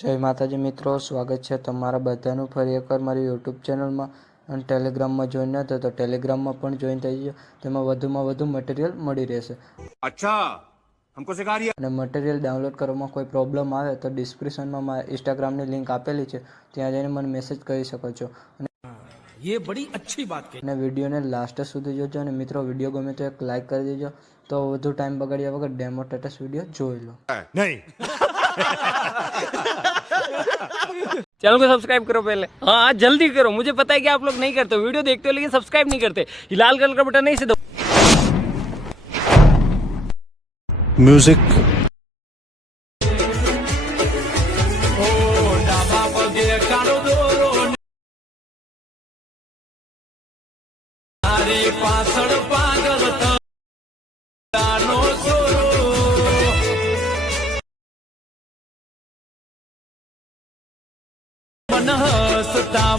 જય માતાજી મિત્રો, સ્વાગત છે તમારા બધાનું ફરી એકવાર મારી યુટ્યુબ ચેનલમાં અને ટેલિગ્રામમાં જોઈન ન થયો તો ટેલિગ્રામમાં પણ જોઈન થઈ ગયો. તેમાં વધુમાં વધુ મટીરિયલ મળી રહેશે. અચ્છા, હમકો સિખા રહી અને મટીરિયલ ડાઉનલોડ કરવામાં કોઈ પ્રોબ્લેમ આવે તો ડિસ્ક્રિપ્શનમાં મારા ઇન્સ્ટાગ્રામની લિંક આપેલી છે, ત્યાં જઈને મને મેસેજ કરી શકો છો. ये बड़ी अच्छी बात कही. અને વિડીયોને લાસ્ટ સુધી જોજો. અને મિત્રો, વિડીયો ગમે તો એક લાઇક કરી દેજો. તો વધુ ટાઈમ બગાડ્યા વગર ડેમો સ્ટેટસ વિડીયો જોઈ લો. नहीं. चैनल को सब्सक्राइब करो पहले. हाँ जल्दी करो, मुझे पता है कि आप लोग नहीं करते, वीडियो देखते हो लेकिन सब्सक्राइब नहीं करते. ये लाल कलर का बटन नहीं से दो. म्यूजिक હસતા